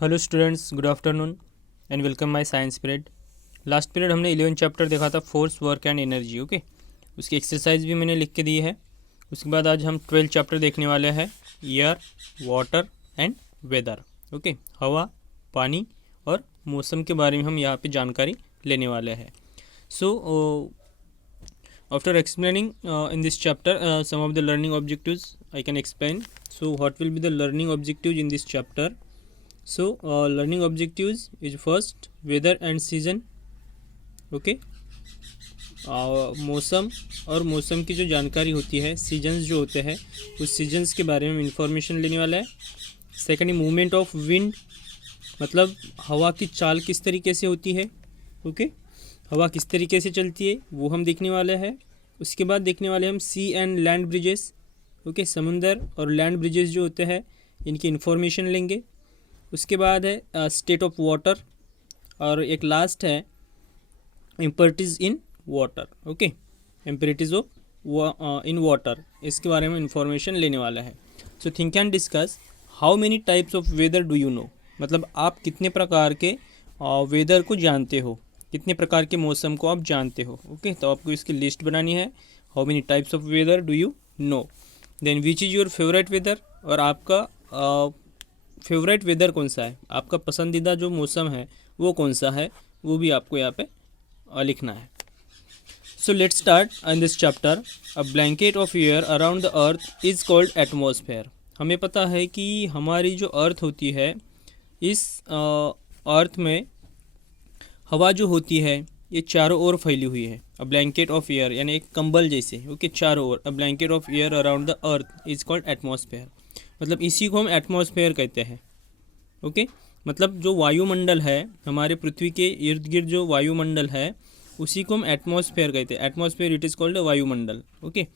Hello students, good afternoon and welcome my science period. Last period हमने 11 chapter देखा था, force, work and energy. Okay, उसकी exercise भी मैंने लिख के दी है। उसके बाद आज हम 12 चैप्टर देखने वाले हैं, air, water and weather. Okay, हवा, पानी और मौसम के बारे में हम यहाँ पे जानकारी लेने वाले हैं। सो after explaining in this chapter some of the learning objectives I can explain. So what will be the learning objectives in this chapter? So learning objectives is first weather and season. Okay, मौसम और मौसम की जो जानकारी होती है, seasons जो होते हैं उस सीजन्स के बारे में इंफॉर्मेशन लेने वाला है। सेकेंड, मूवमेंट ऑफ विंड, मतलब हवा की चाल किस तरीके से होती है। ओके, हवा किस तरीके से चलती है वो हम देखने वाले हैं। उसके बाद देखने वाले हम सी एंड लैंड ब्रिजेस। ओके, समुंदर और लैंड ब्रिजेस जो होते हैं इनकी इन्फॉर्मेशन लेंगे। उसके बाद है स्टेट ऑफ वाटर, और एक लास्ट है impurities in water. Okay, impurities of in water, इसके बारे में इंफॉर्मेशन लेने वाला है। So think and discuss how many types of weather do you know, मतलब आप कितने प्रकार के वेदर को जानते हो, कितने प्रकार के मौसम को आप जानते हो। ओके, तो आपको इसकी लिस्ट बनानी है। How many types of weather do you know, then which is your favourite weather, और आपका फेवरेट वेदर कौन सा है, आपका पसंदीदा जो मौसम है वो कौन सा है, वो भी आपको यहाँ पे लिखना है। So let's start in this chapter. A blanket of air around the earth is called atmosphere. हमें पता है कि हमारी जो अर्थ होती है, इस अर्थ में हवा जो होती है ये चारों ओर फैली हुई है। अ ब्लैंकेट ऑफ एयर यानी एक कंबल जैसे। ओके, चारों ओर। A blanket of air around the earth is called atmosphere, मतलब इसी को हम एटमॉस्फेयर कहते हैं। ओके, मतलब जो वायुमंडल है, हमारे पृथ्वी के इर्द गिर्द जो वायुमंडल है उसी को हम एटमॉस्फेयर कहते हैं। एटमॉस्फेयर इट इज़ कॉल्ड वायुमंडल। ओके,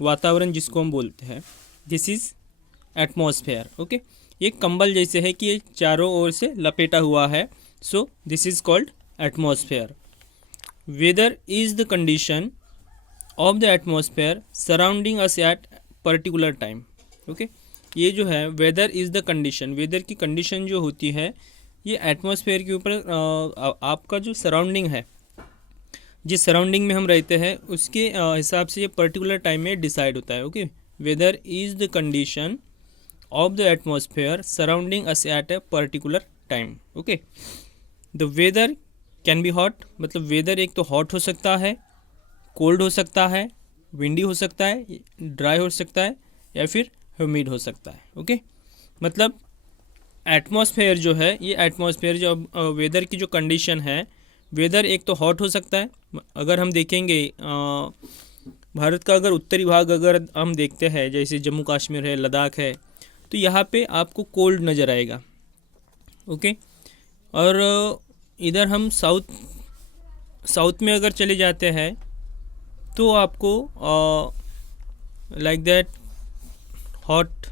वातावरण जिसको हम बोलते हैं, दिस इज़ एटमॉस्फेयर। ओके, ये कंबल जैसे है कि ये चारों ओर से लपेटा हुआ है। So this is called atmosphere. Weather is the condition of the atmosphere surrounding us at particular time. Okay, ये जो है weather is the condition, weather की कंडीशन जो होती है ये एटमॉस्फेयर के ऊपर आपका जो सराउंडिंग है, जिस सराउंडिंग में हम रहते हैं उसके हिसाब से ये पर्टिकुलर टाइम में डिसाइड होता है। Okay, weather is the condition of the atmosphere surrounding us at a particular time. Okay, the weather can be hot, मतलब वेदर एक तो हॉट हो सकता है, कोल्ड हो सकता है, विंडी हो सकता है, ड्राई हो सकता है, या फिर ह्यूमिड हो सकता है। ओके, मतलब एटमॉस्फेयर जो है, ये एटमॉस्फेयर जो वेदर की जो कंडीशन है, वेदर एक तो हॉट हो सकता है। अगर हम देखेंगे भारत का अगर उत्तरी भाग अगर हम देखते हैं, जैसे जम्मू कश्मीर है, लद्दाख है, तो यहाँ पे आपको कोल्ड नज़र आएगा। ओके, और इधर हम साउथ में अगर चले जाते हैं तो आपको like that hot,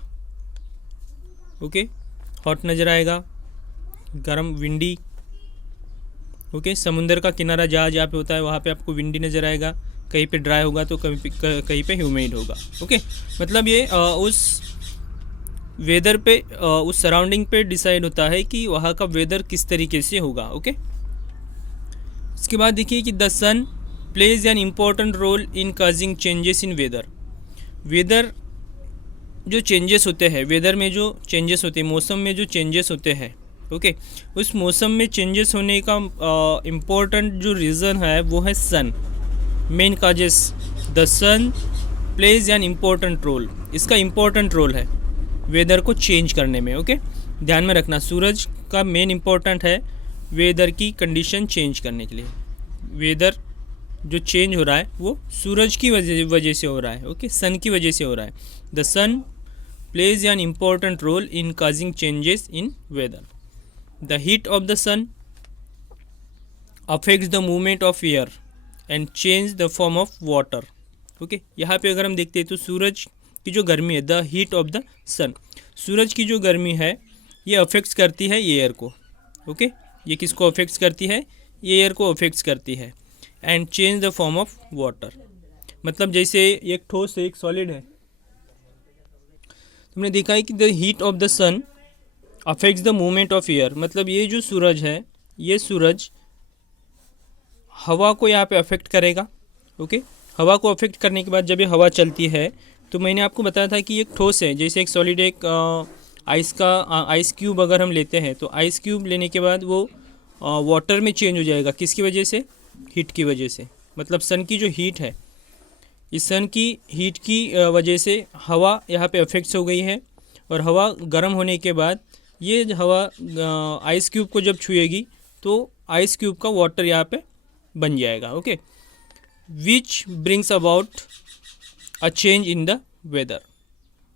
okay, hot नज़र आएगा, गर्म, विंडी। ओके, समुंदर का किनारा जहाँ जहाँ पे होता है वहाँ पे आपको विंडी नज़र आएगा, कहीं पे ड्राई होगा तो कहीं पे ह्यूमिड होगा। ओके, मतलब ये उस वेदर पे, उस सराउंडिंग पे डिसाइड होता है कि वहाँ का वेदर किस तरीके से होगा। ओके, इसके बाद देखिए कि the sun plays an important role in causing changes in weather. Weather जो चेंजेस होते हैं, वेदर में जो चेंजेस होते हैं, मौसम में जो चेंजेस होते हैं, ओके, उस मौसम में चेंजेस होने का इम्पोर्टेंट जो रीज़न है वो है sun. Main causes, the sun plays an important role, इसका इम्पोर्टेंट रोल है वेदर को चेंज करने में। ओके, ध्यान में रखना, सूरज का मेन इम्पोर्टेंट है वेदर की कंडीशन चेंज करने के लिए। वेदर जो चेंज हो रहा है वो सूरज की वजह से हो रहा है। ओके, सन की वजह से हो रहा है। The sun plays an important role in causing changes in weather. The heat of the sun affects the movement of air and change the form of water. Okay, यहाँ पे अगर हम देखते हैं तो सूरज की जो गर्मी है, द हीट ऑफ द सन, सूरज की जो गर्मी है ये अफेक्ट्स करती है एयर को। ओके, ये किसको अफेक्ट्स करती है, ये एयर को अफेक्ट्स करती है। And change the form of water, मतलब जैसे एक ठोस है, एक सॉलिड है, तुमने देखा है कि the heat of the sun affects the movement of air, मतलब ये जो सूरज है, ये सूरज हवा को यहाँ पे अफेक्ट करेगा। ओके, हवा को अफेक्ट करने के बाद जब ये हवा चलती है तो मैंने आपको बताया था कि एक ठोस है, जैसे एक सॉलिड, एक आइस क्यूब अगर हम लेते हैं तो आइस क्यूब लेने के बाद वो वाटर में चेंज हो जाएगा। किसकी वजह से? हीट की वजह से। मतलब सन की जो हीट है, इस सन की हीट की वजह से हवा यहाँ पे अफेक्ट्स हो गई है, और हवा गर्म होने के बाद ये हवा आइस क्यूब को जब छुएगी तो आइस क्यूब का वाटर यहाँ पे बन जाएगा। Okay, which brings about a change in the weather,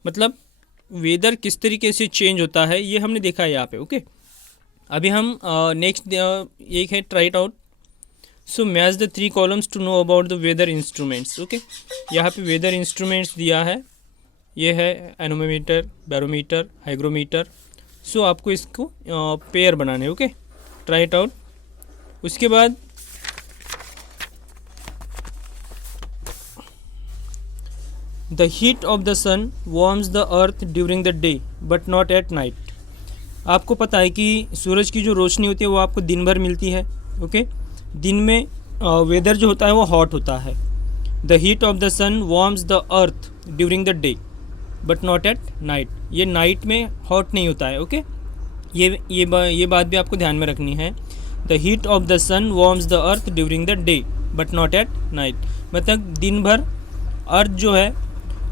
मतलब वेदर किस तरीके से चेंज होता है ये हमने देखा है यहाँ पे। ओके, अभी हम नेक्स्ट एक है try it out. So match the 3 columns to know about the weather instruments. Okay, यहाँ पे वेदर इंस्ट्रूमेंट्स दिया है, ये है एनोमीटर, बैरोमीटर, हाइग्रोमीटर। सो आपको इसको पेयर बनाने। Okay, try it out. उसके बाद the heat of the sun warms the earth during the day but not at night. आपको पता है कि सूरज की जो रोशनी होती है वो आपको दिन भर मिलती है। ओके, दिन में वेदर जो होता है वो हॉट होता है। The heat of the sun warms the earth during the day but not at night, ये नाइट में हॉट नहीं होता है। ओके, ये बात भी आपको ध्यान में रखनी है। The heat of the sun warms the earth during the day but not at night, मतलब दिन भर अर्थ जो है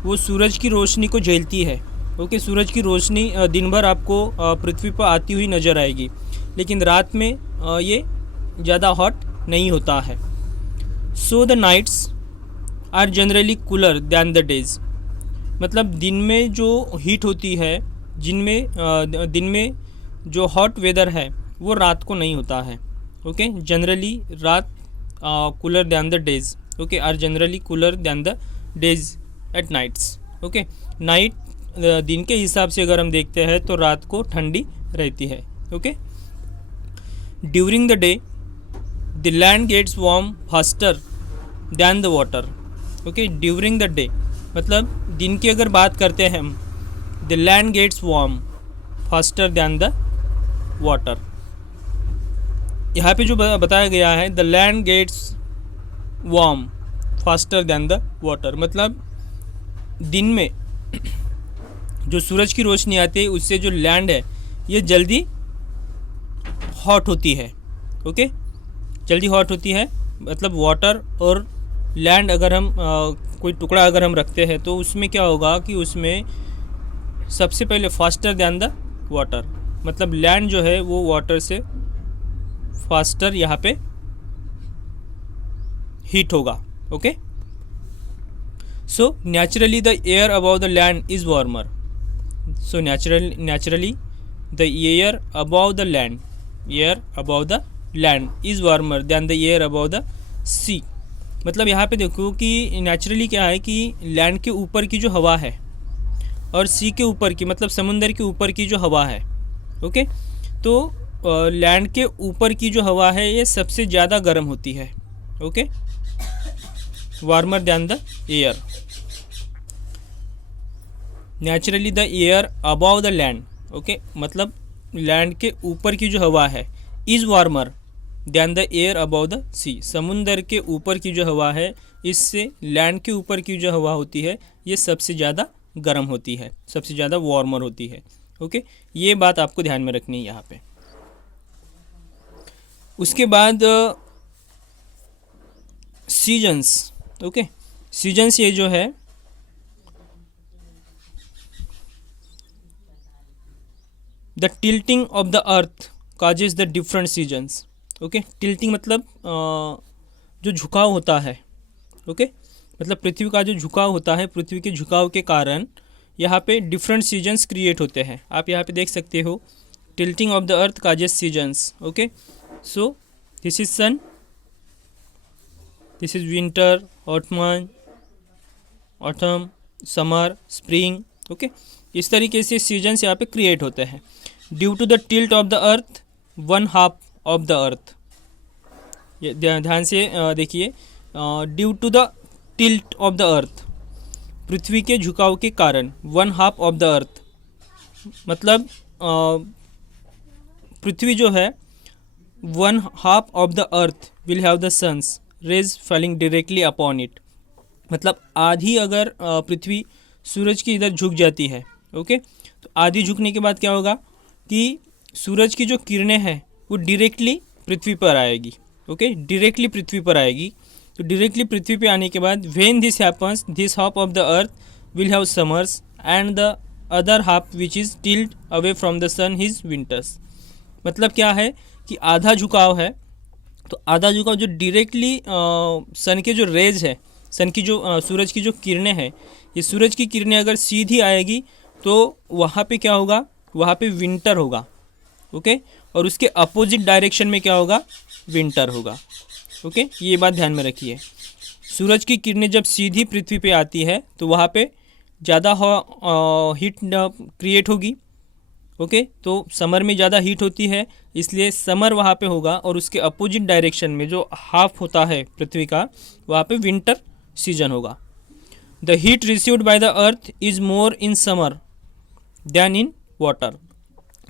वो सूरज की रोशनी को झेलती है। ओके, सूरज की रोशनी दिन भर आपको पृथ्वी पर आती हुई नज़र आएगी, लेकिन रात में ये ज़्यादा हॉट नहीं होता है। So the nights are generally cooler than the days, मतलब दिन में जो हीट होती है, दिन में जो हॉट वेदर है वो रात को नहीं होता है। ओके, जनरली रात cooler than the days. Okay, are generally cooler than the days at nights. Okay, night दिन के हिसाब से अगर हम देखते हैं तो रात को ठंडी रहती है। Okay, during the day the land gets warm faster than the water. Okay, during the day मतलब दिन की अगर बात करते हैं हम, the land gets warm faster than the water. यहाँ पे जो बताया गया है the land gets warm faster than the water, मतलब दिन में जो सूरज की रोशनी आती है उससे जो लैंड है ये जल्दी हॉट होती है। ओके, जल्दी हॉट होती है, मतलब वाटर और लैंड अगर हम कोई टुकड़ा अगर हम रखते हैं तो उसमें क्या होगा कि उसमें सबसे पहले फास्टर दैन द वाटर, मतलब लैंड जो है वो वाटर से फास्टर यहाँ पे हीट होगा। Okay, so naturally the air above the land is warmer, so naturally the air above the land is warmer than the air above the sea। मतलब यहाँ पे देखो कि नेचुरली क्या है कि लैंड के ऊपर की जो हवा है और सी के ऊपर की, मतलब समुंदर के ऊपर की जो हवा है, ओके, तो लैंड के ऊपर की जो हवा है ये सबसे ज़्यादा गर्म होती है। Okay, warmer than the air. Naturally the air above the land, okay, मतलब लैंड के ऊपर की जो हवा है is warmer than the air above the sea, समुंदर के ऊपर की जो हवा है इससे लैंड के ऊपर की जो हवा होती है ये सबसे ज़्यादा गर्म होती है, सबसे ज़्यादा वार्मर होती है। ओके, ये बात आपको ध्यान में रखनी है यहाँ पे। उसके बाद सीजन्स। ओके, सीजन्स ये जो है the tilting of the earth causes the different seasons. Okay, tilting मतलब जो झुकाव होता है। ओके, मतलब पृथ्वी का जो झुकाव होता है, पृथ्वी के झुकाव के कारण यहाँ पे डिफरेंट सीजन्स क्रिएट होते हैं। आप यहाँ पे देख सकते हो tilting of the earth causes seasons. Okay, so this is sun, this is winter, autumn, summer, spring. Okay, इस तरीके से सीजन्स यहाँ पे क्रिएट होते हैं। Due to the tilt of the earth one half of the earth, ये ध्यान से देखिए, due to the tilt of the earth, पृथ्वी के झुकाव के कारण, one half of the earth मतलब पृथ्वी जो है 1/2 of the earth will have the sun's rays falling directly upon it. मतलब आधी अगर पृथ्वी सूरज की इधर झुक जाती है, ओके, तो आधी झुकने के बाद क्या होगा कि सूरज की जो किरणें हैं वो डायरेक्टली पृथ्वी पर आएगी, ओके, डायरेक्टली पृथ्वी पर आएगी। तो डायरेक्टली पृथ्वी पे आने के बाद when this happens this half of the earth will have summers and the other half which is tilt away from the sun his winters. मतलब क्या है कि आधा झुकाव है, तो आधा झुकाव जो डायरेक्टली सन के जो रेज है, सन की जो सूरज की जो किरणें हैं, ये सूरज की किरणें अगर सीधी आएगी तो वहाँ पे क्या होगा, वहाँ पे विंटर होगा, ओके, और उसके अपोजिट डायरेक्शन में क्या होगा, विंटर होगा, ओके। ये बात ध्यान में रखिए। सूरज की किरणें जब सीधी पृथ्वी पे आती है तो वहाँ पे ज़्यादा हीट क्रिएट होगी, ओके, तो समर में ज़्यादा हीट होती है, इसलिए समर वहाँ पे होगा, और उसके अपोजिट डायरेक्शन में जो हाफ होता है पृथ्वी का, वहाँ पे विंटर सीजन होगा। The heat received by the earth is more in summer than in water,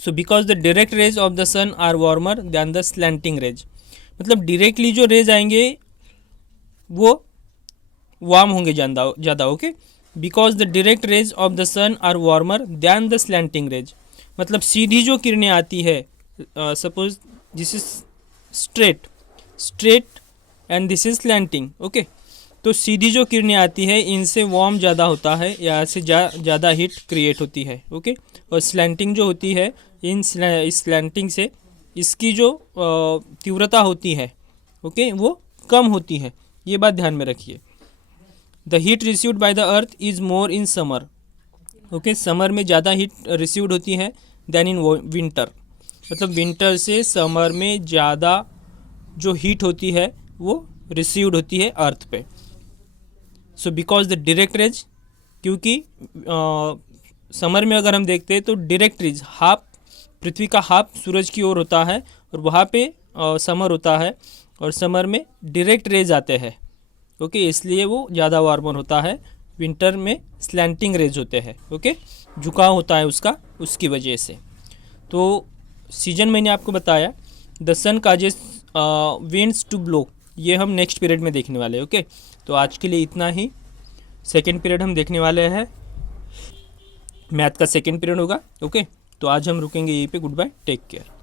so because the direct rays of the sun are warmer than the slanting rays. मतलब directly जो rays आएंगे वो warm होंगे ज़्यादा, okay, because the direct rays of the sun are warmer than the slanting rays. मतलब सीधी जो किरणें आती है, suppose this is straight and this is slanting, okay, तो सीधी जो किरणें आती है इनसे वार्म ज़्यादा होता है, या से ज़्यादा हीट क्रिएट होती है, ओके, और स्लैंटिंग जो होती है इस स्लैंटिंग से इसकी जो तीव्रता होती है, ओके, वो कम होती है। ये बात ध्यान में रखिए। The heat received by the earth is more in summer, okay, summer में ज़्यादा हीट रिसीव्ड होती है देन इन विंटर। मतलब विंटर से समर में ज़्यादा जो हीट होती है वो रिसीव्ड होती है अर्थ पे। सो बिकॉज द डायरेक्ट रेज, क्योंकि समर में अगर हम देखते हैं तो डायरेक्ट रेज हाफ, पृथ्वी का हाफ सूरज की ओर होता है, और वहाँ पे समर होता है, और समर में डायरेक्ट रेज आते हैं, ओके, इसलिए वो ज़्यादा वार्मर होता है। विंटर में स्लैंटिंग रेज होते हैं, ओके, झुकाव होता है उसका, उसकी वजह से। तो सीजन मैंने आपको बताया। The sun causes winds to blow, ये हम नेक्स्ट पीरियड में देखने वाले हैं, ओके। तो आज के लिए इतना ही। सेकेंड पीरियड हम देखने वाले हैं, मैथ का सेकेंड पीरियड होगा, ओके। तो आज हम रुकेंगे यहीं पे। Goodbye, take care.